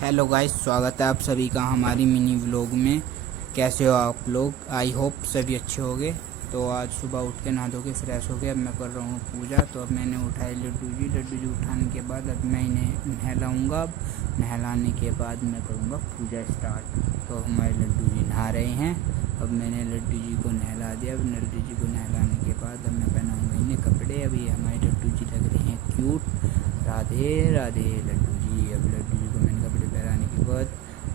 Hello guys, स्वागत है आप सभी का हमारी मिनी व्लॉग में। कैसे हो आप लोग? आई होप सभी अच्छे होंगे। तो आज सुबह उठ के नहा धो के फ्रेश हो गए। अब मैं कर रहा हूँ पूजा। तो अब मैंने उठाए लड्डू जी उठाने के बाद अब मैं इन्हें नहलाऊँगा। अब नहलाने के बाद मैं करूँगा पूजा स्टार्ट। तो हमारे लड्डू जी नहा रहे हैं। अब मैंने लड्डू जी को नहला दिया। अब लड्डू जी को नहलाने के बाद अब मैं पहनाऊँगा इन्हें कपड़े। अब ये हमारे लड्डू जी लग रहे हैं क्यूट। राधे राधे लड्डू जी। अब लड्डू जी को मैंने कपड़े पहनाने के बाद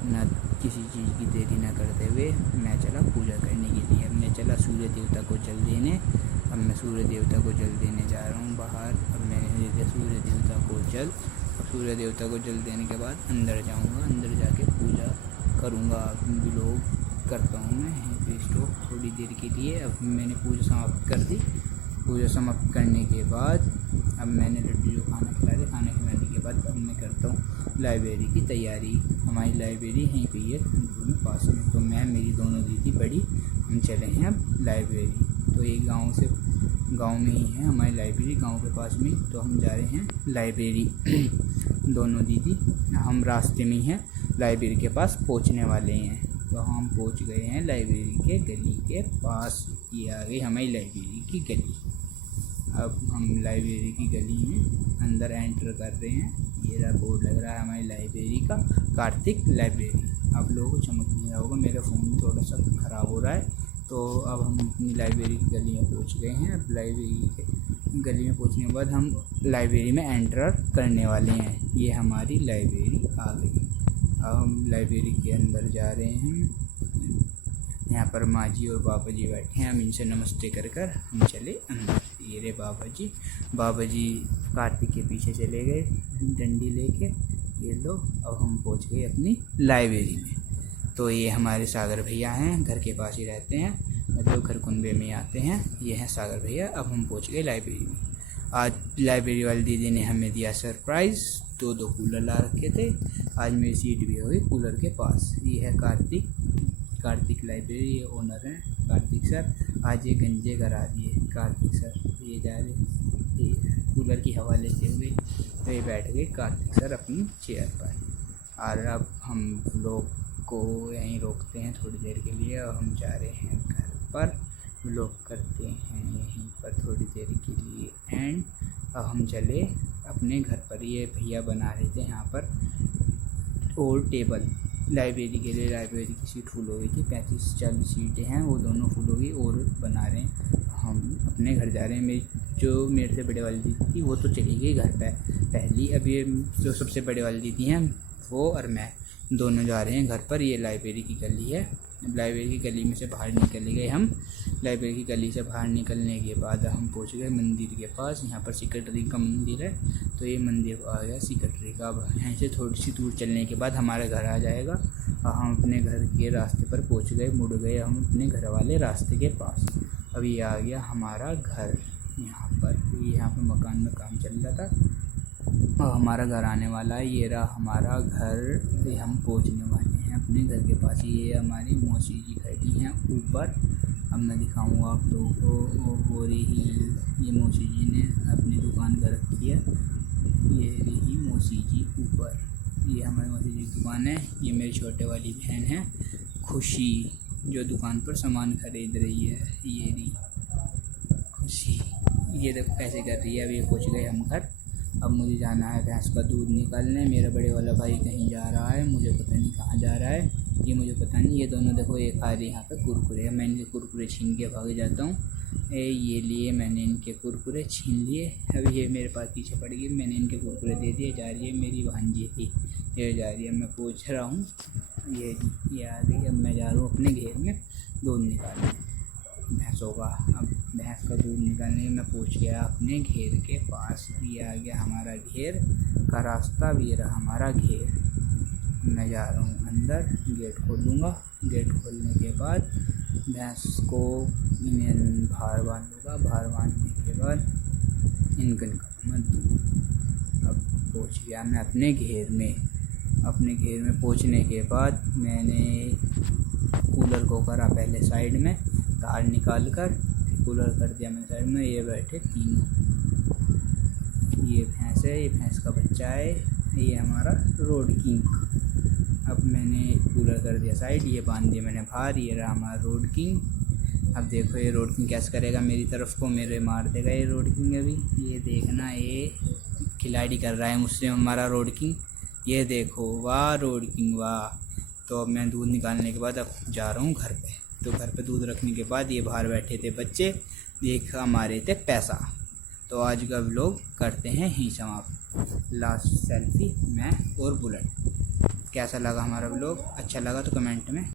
न किसी चीज़ की देरी न करते हुए मैं चला पूजा करने के लिए। अब मैं चला सूर्य देवता को जल देने। अब मैं सूर्य देवता को जल देने जा रहा हूँ बाहर। अब मैंने दे दिया सूर्य देवता को जल। अब सूर्य देवता को जल देने के बाद अंदर जाऊँगा। अंदर जाके पूजा करूँगा। व्लॉग करता हूँ मैं यहीं स्टॉप थोड़ी देर के लिए। अब मैंने पूजा समाप्त कर दी। पूजा समाप्त करने के बाद अब मैंने लड्डू जो खाना खिला दिया। खाना खिलाने के बाद अब मैं करता हूँ लाइब्रेरी की तैयारी। हमारी लाइब्रेरी यहीं पे है में पास में। तो मैं मेरी दोनों दीदी बड़ी हम चले हैं अब लाइब्रेरी। तो एक गांव में ही है हमारी लाइब्रेरी, गांव के पास में। तो हम जा रहे हैं लाइब्रेरी दोनों दीदी हम रास्ते में ही हैं, लाइब्रेरी के पास पहुंचने वाले हैं। तो हम पहुंच गए हैं लाइब्रेरी के गली के पास। ये आ गई हमारी लाइब्रेरी की गली। अब हम लाइब्रेरी की गली में अंदर एंटर कर रहे हैं। ये रहा बोर्ड लग रहा है हमारी लाइब्रेरी का, कार्तिक लाइब्रेरी। आप लोगों को चमक नहीं रहा होगा, मेरा फ़ोन थोड़ा सा ख़राब हो रहा है। तो अब हम अपनी लाइब्रेरी की गली में पहुंच गए हैं। अब लाइब्रेरी के गली में पहुंचने के बाद हम लाइब्रेरी में एंटर करने वाले हैं। ये हमारी लाइब्रेरी आ गई। अब हम लाइब्रेरी के अंदर जा रहे हैं। यहाँ पर माँ जी और बाबा जी बैठे हैं। हम इनसे नमस्ते कर हम चले अंदर। ये रे बाबा जी कार्तिक के पीछे चले गए डंडी लेके। ये लो, अब हम पहुँच गए अपनी लाइब्रेरी में। तो ये हमारे सागर भैया हैं, घर के पास ही रहते हैं, मतलब घर कुंबे में आते हैं। ये हैं सागर भैया। अब हम पहुँच गए लाइब्रेरी में। आज लाइब्रेरी वाली दीदी ने हमें दिया सरप्राइज़। दो कूलर ला रखे थे। आज मेरी सीट भी हो गई कूलर के पास। ये है कार्तिक लाइब्रेरी ओनर हैं कार्तिक सर। आज ये गंजे करा दिए कार्तिक सर। ये जा रहे कूलर की हवा लेते हुए। तो ये बैठ गए कार्तिक सर अपनी चेयर पर। और अब हम लोग को यहीं रोकते हैं थोड़ी देर के लिए और हम जा रहे हैं घर पर। लोग करते हैं यहीं पर थोड़ी देर के लिए एंड अब हम चले अपने घर पर। ये भैया बना रहे थे यहाँ पर और टेबल लाइब्रेरी के लिए। लाइब्रेरी की सीट फुल हो गई थी, 35-40 सीटें हैं, वो दोनों फुल हो गई और बना रहे हैं। हम अपने घर जा रहे हैं। मेरे से बड़े वाली दीदी थी वो तो चली गई घर पे पहली। अब ये जो सबसे बड़े वाली दीदी हैं वो और मैं दोनों जा रहे हैं घर पर। ये लाइब्रेरी की गली है। लाइब्रेरी की गली में से बाहर निकल गए हम। लाइब्रेरी की गली से बाहर निकलने के बाद हम पहुंच गए मंदिर के पास। यहाँ पर सेक्रेटरी का मंदिर है। तो ये मंदिर आ गया सेक्रेटरी का। अब यहाँ से थोड़ी सी दूर चलने के बाद हमारा घर आ जाएगा और हम अपने घर के रास्ते पर पहुँच गए। मुड़ गए हम अपने घर वाले रास्ते के पास। अब ये आ गया हमारा घर। यहाँ पर मकान में काम चल रहा था और हमारा घर आने वाला है। ये रहा हमारा घर। ये हम पहुँचने वाले हैं अपने घर के पास। ये हमारी मौसी जी खड़ी हैं ऊपर। अब मैं दिखाऊंगा आप लोगों को। हो रही ये मौसी जी ने अपनी दुकान कर रखी है। ये रही मौसी जी ऊपर। ये हमारी मौसी जी की दुकान है। ये मेरी छोटे वाली बहन है खुशी, जो दुकान पर सामान खरीद रही है। ये रही खुशी। ये देखो कैसे कर रही है। अब ये पहुँच गए हम घर। अब मुझे जाना है भैंस का दूध निकालने। मेरा बड़े वाला भाई कहीं जा रहा है, मुझे पता नहीं कहाँ जा रहा है, ये मुझे पता नहीं। ये दोनों देखो ये खा रही यहाँ पे कुरकुरे। मैं इनके कुरकुरे छीन के भाग जाता हूँ। ये लिए मैंने इनके कुरकुरे छीन लिए। अभी ये मेरे पास पीछे पड़ गई। मैंने इनके कुरकुरे दे दिए। जा रही है मेरी भांजी थी, ये जा रही है। मैं पूछ रहा हूँ ये आ गई। अब मैं जा रहा हूँ अपने घेर में दूध निकालने भैंसों का। अब भैंस का दूध निकालने मैं पहुँच गया अपने घेर के पास। ये आ गया हमारा घेर का रास्ता। भी ये रहा हमारा घेर। मैं जा रहा हूँ अंदर, गेट खोलूँगा। गेट खोलने के बाद भैंस को इन्हें बाहर बांधूँगा। बाहर बांधने के बाद इनको निकालूँगा दूध। अब पहुँच गया मैं अपने घेर में। अपने घेर में पहुँचने के बाद मैंने कूलर को करा पहले साइड में, तार निकाल कर कूलर कर दिया मैंने साइड में। ये बैठे तीनों। ये भैंस है, ये भैंस का बच्चा है। ये हमारा रोड किंग अब मैंने कूलर कर दिया साइड, ये बांध दिया मैंने बाहर। ये रहा हमारा रोड किंग। अब देखो ये रोड किंग कैसे करेगा मेरी तरफ को, मेरे मार देगा ये रोड किंग अभी। ये देखना, ये खिलाड़ी कर रहा है मुझसे हमारा रोड किंग। ये देखो, वाह रोड किंग वाह। तो अब मैं दूध निकालने के बाद अब जा रहा हूँ घर पे। तो घर पे दूध रखने के बाद ये बाहर बैठे थे बच्चे, देख हमारे थे पैसा। तो आज का व्लॉग करते हैं यहीं समाप्त। लास्ट सेल्फी मैं और बुलेट। कैसा लगा हमारा व्लॉग? अच्छा लगा तो कमेंट में